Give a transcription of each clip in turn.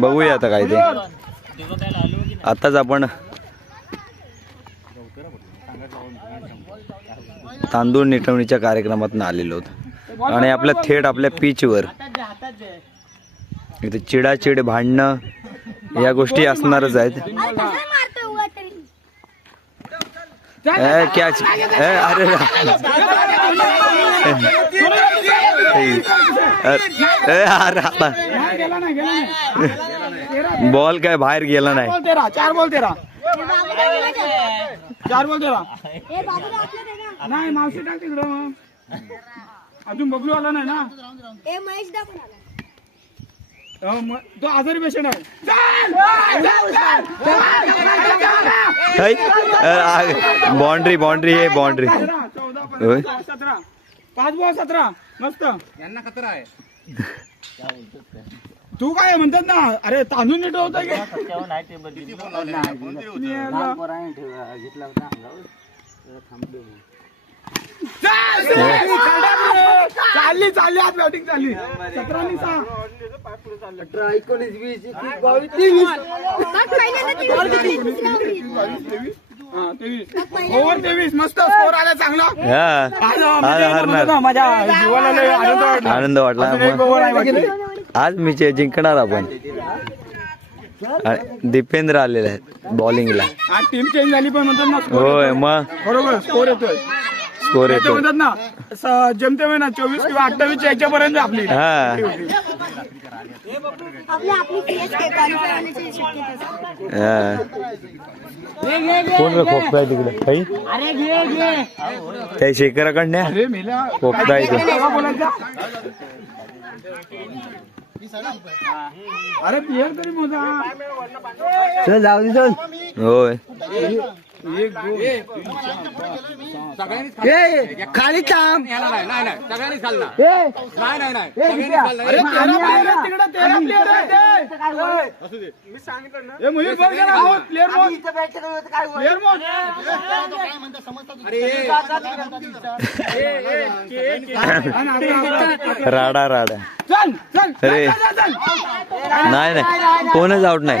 बघूया आता काय ते. आताच आपण तांदूळ निटवणीच्या कार्यक्रमात आलेलो आहोत. आणि आपल्या थेट आपल्या पीचवर इथे चिडाचिड भांडणं या गोष्टी असणारच आहेत. ए, क्या ए, अरे अरे ए, अरे आता नाही, गेला नाही गेला नाही बॉल काय बाहेर गेला नाही बॉल तेरा चार बॉल तेरा। चार बॉल तेरा। नाही मावशी टाक तिकडं मग अजून बबलू आला नाही ना? अहो, मग तो आजारी पेशंट आहे चल! चल, चल, चल, चल, चल. बाउंड्री बाउंड्री आहे बाउंड्री सतरा पाच बॉल सतरा मस्त यांना खतरा आहे तू काय म्हणतात ना अरे तांदूळ नीट होत की किती फोन लावले ना? फोन तरी उचला. चल, सहा हा, तेवीस. ओव्हर तेवीस मस्त स्कोर आला चांगला. हा. हरणार. जीवाला लय आनंद वाटला. आनंद वाटला. अजून एक मग. over आहे बाकी. आज मी जे- जिंकणार आपण. आणि दीपेंद्र आलेले आहेत बॉलिंगला आज टीम चेंज झाली पण म्हणतात ना score होय येतोय. मग? बरोबर स्कोर येतोय. स्कोर ते येतो. म्हणतात ना स- जेमतेम आहे ना चोवीस किंवा अठ्ठावीस याच्यापर्यंत आपली. हा. आपल्या आपली सीएसके क्वालिफाय होण्याची शक्यता असते. हा. कोण रे खोकताय तिकडे काही काही शेखराकडे अरे मेला. खोकताय तो. तेव्हा बोलायचा. अरे प्लेअर तरी मोजा. होय खाली थांब याला नाही हे हो मोड चल राडा राडा अरे. चल चल नाही नाही कोणच आउट नाही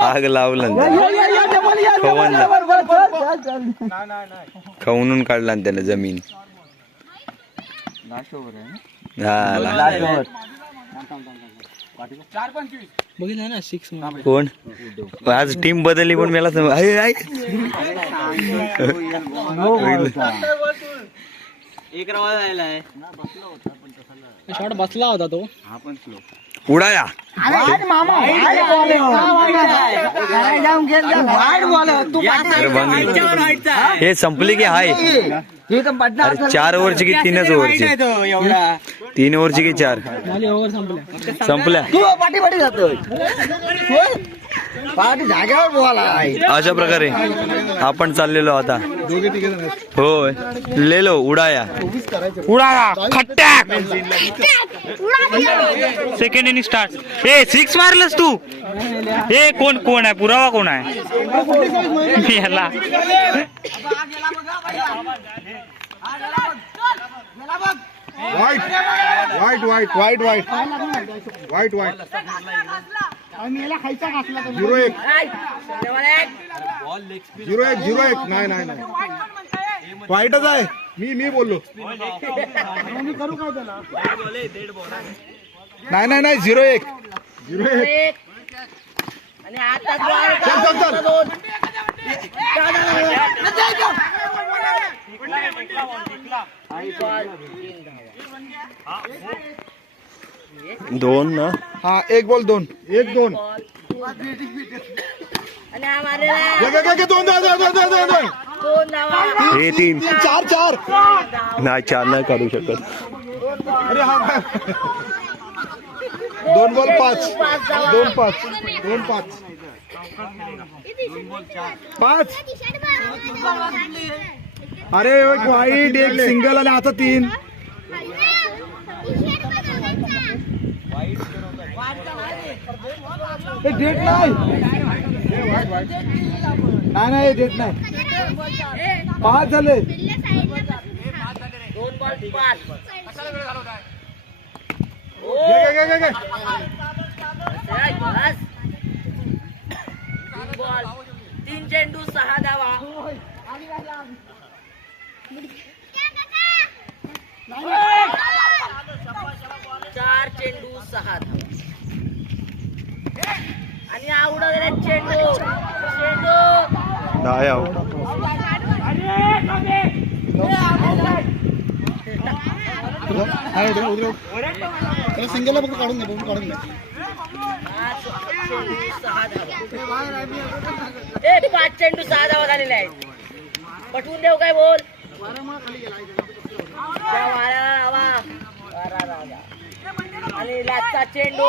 आग लावलं. खवनला खवनून काढला ना त्यानं जमीन. हा कोण? आज टीम बदलली पण मला सम- आहे, आहे. शॉट बसला होता तो. उडाया अरे भंगी. हे संपली की हाय? अरे चार ओव्हरची की तीनच ओव्हरची? तीन ओव्हरची की चार? संपल्या. अशा प्रकारे आपण चाललेलो आता. होय. लेलो उडाया. उडाया. खट्ट्याक. सेकंड इनिंग स्टार्ट ए सिक्स मारलंस तू. ए कोण कोण आहे? पुरावा कोण आहे? याला. वाईट वाईट वाईट वाईट झिरो एक. झिरो एक झिरो एक. नाही नाही नाही. वाईटच आहे. मी मी बोललो. नाही नाही नाही. झिरो एक. झिरो एक. चल चल चल. दोन ना? हा एक बॉल दोन. एक दोन. दोन हे तीन. चार चार. नाही चार नाही काढू शकत. अरे हा दोन बॉल पाच. दोन पाच. दोन पाच. पाच. अरे वाईट एक सिंगल आणि आता तीन. हे डेट नाही. नाही नाही डेट नाही. पाच झाले. तीन चेंडू सहा धावा चार चेंडू सहा धावा. आणि आवड चेंडू. चेंडू. दहा आउट काढून दे बघून काढून दे. पाच चेंडू सहा धावा झालेले आहेत. पटवून देऊ काय बोल? वारा आणि लाचा चेंडू.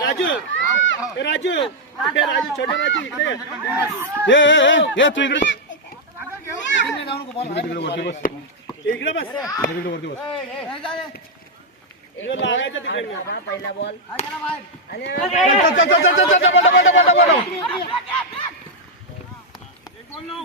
राजू राजू राजू छोटे राजू इकडे तू इकडे. इकडे बस. इकडे बस पहिला बॉल एक नऊ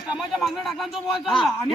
समाजात मागणं टाकला तो बोलतो आणि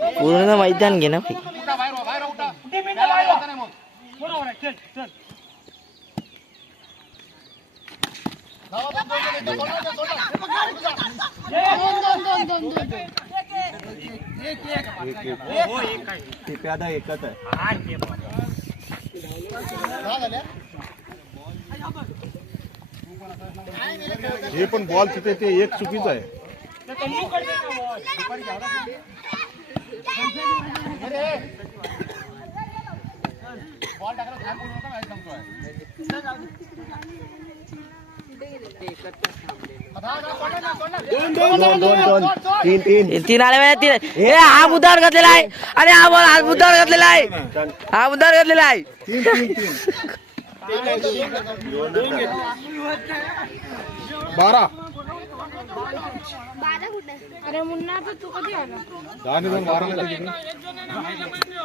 पूर्ण मैदान घे ना भाई। एकच आहे हे पण बॉल तिथे ते एक चुकीचं आहे. दोन दोन दोन तीन तीन तीन आले पाहिजे तीन. हे हा मुद्दावर घातलेला आहे. आणि हा बॉल हा मुद्दावर घातलेला आहे. हा मुद्दावर घातलेला आहे. बारा. अरे मुन्ना तर तू कधी आला.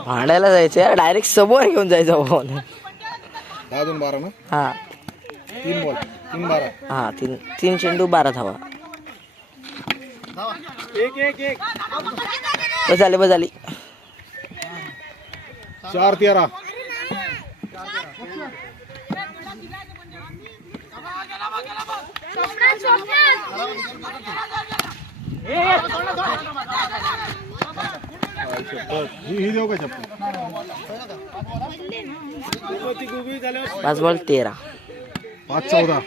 भांडायला जायचं डायरेक्ट समोर घेऊन जायचं बॉल दहा दोन बारा ना? हा. तीन बॉल तीन बारा. हा तीन तीन चेंडू बारा धावा. बस झाले बस झाली चार तेरा. पाच बॉल तेरा. पाच चौदा.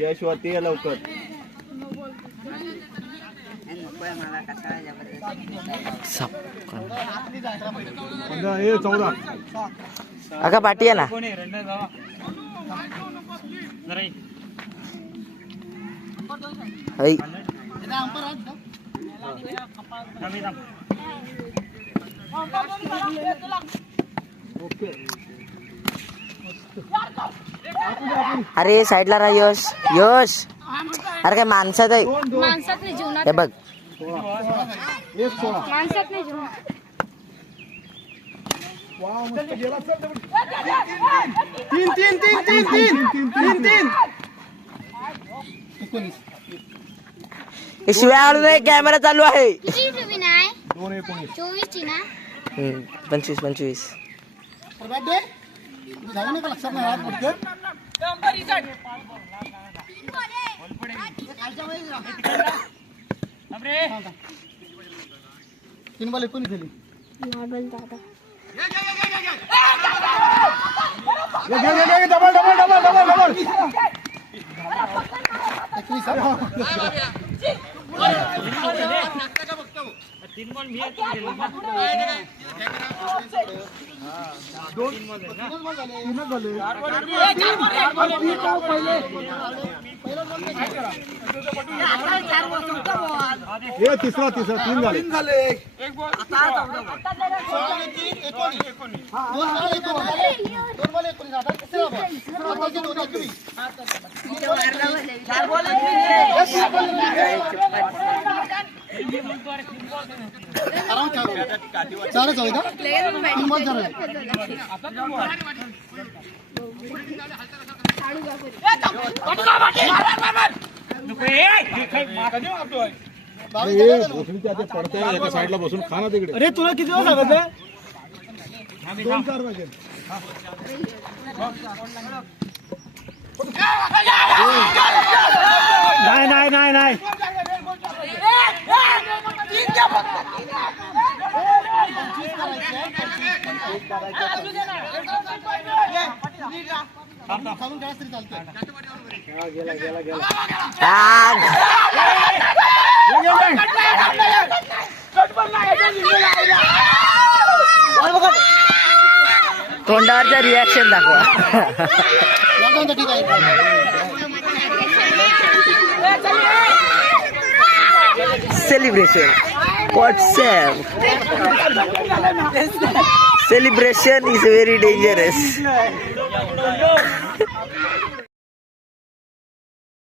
यशवती लवकर ए चौदा अका पाठी आहे ना. अरे साईडला राहा यश. यश. अरे काय माणसात आहे. हे बघ. एक सोळा तीन तीन तीन तीन तीन तीन तीन चालू है पंचवीस पंचवीस. तीन बॉल एकोणीस झाली नॉर्मल दादा घे, घे, घे, घे, double double double double double एकवीस तीन बॉल मी हे तिसरा तिसरा तीन झाले. तीन झाले. एक बॉल चार बॉल. चारच होय का? तीन बॉल चार पडतंय साईडला बसून खाना तिकडे अरे तुला किती वेळ सांगत दोन चार पाहिजे घ्या गेला रिॲक्शन दाखवा. Celebration Whatsapp. Celebration is very dangerous.